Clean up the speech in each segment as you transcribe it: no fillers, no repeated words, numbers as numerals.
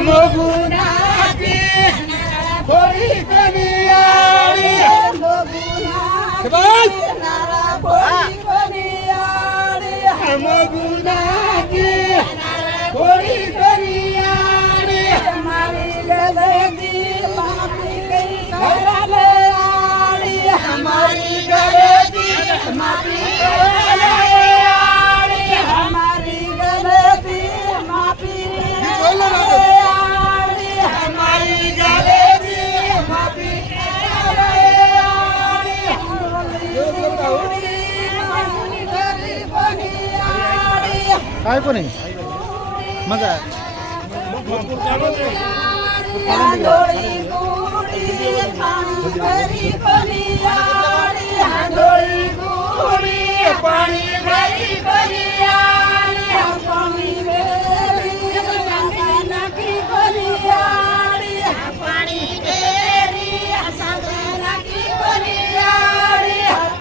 मगुनाकी खोरी कनियाड़ी बस मगुनाकी खोरी कनियाड़ी हमारी गलती माफी करले आड़ी हमारी गलती माफी करले आड़ी हमारी गलती माफी काय पण आहे मजा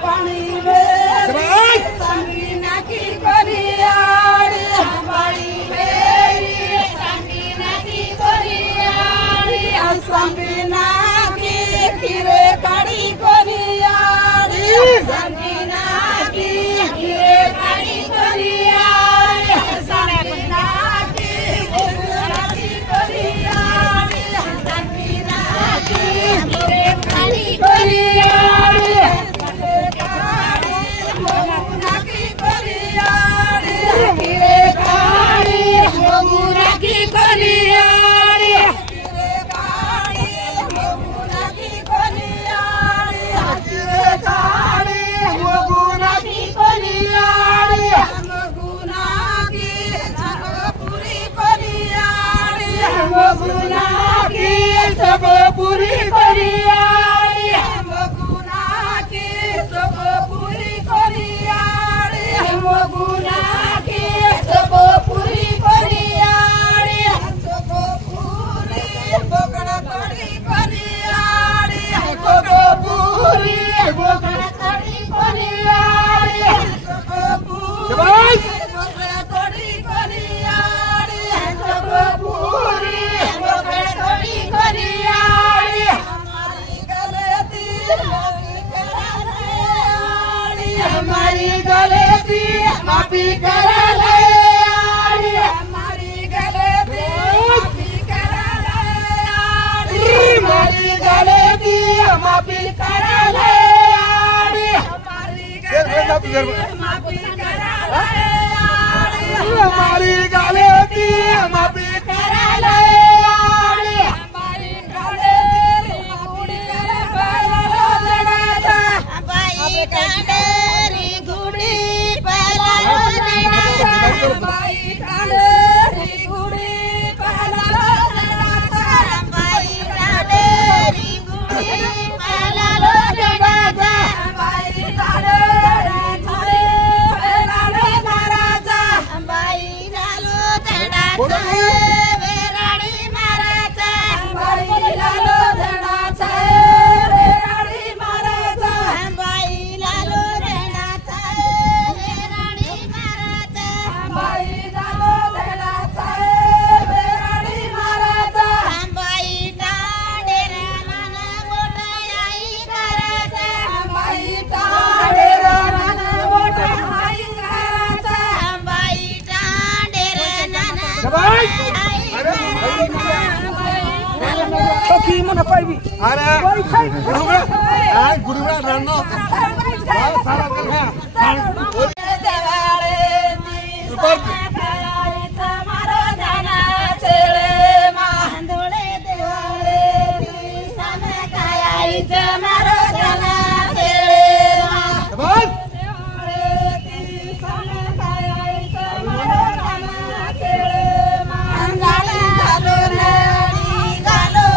पानी संगीना की खीरे कड़ी करियाड़ी संगीना की खीरे कड़ी करियाड़ी संगीना की खीरे करियाड़ी संगीना की खीरे कड़ी करियाड़ी मगुना की करियाड़ी खीरे कड़ी मगुना की करियाड़ी सब पूरी करियाड़ी मगुना की सब पूरी करियाड़ी मगुना की सब पूरी करियाड़ी सब पूरी बकड़ा कड़ी करियाड़ी सब पूरी बकड़ा कड़ी करियाड़ी सब पूरी बकड़ा कड़ी करियाड़ी सब पूरी बकड़ा कड़ी करियाड़ी हमारी गलती माफी करा ले आड़ी हमारी गलती माफी करा ले आड़ी हमारी गलती माफी करा ले आड़ी हमारी गलती माफी करा ले आड़ी हमारी गलती माफी करा ले आड़ी हमारी गलती गुड़ी पला लड़ा बाई डांडरी गुड़ी पला लड़ा बाई डांडरी गुड़ी पला लड़ा बाई डांडरी गुड़ी पला लड़ा बाई डांडरी गुड़ी पला लड़ा बाई डालो तड़ा वेराड़ी माराचा बाई डालो तड़ा वेराड़ी माराचा बाई डालो तड़ा वेराड़ी माराचा बाई डालो तड़ा वेराड़ी माराचा बाई डाडेरा मन मोठा आई कराचा बाई डाडेरा मन मोठा आई कराचा बाई डाडेरा सखी मन पाइबी अरे गुरुगा रन्नो सारा कर मारो जाना चले मांदोड़े देवाले समय काई मारो जाना चले बस घालो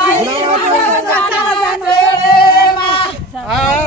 बाई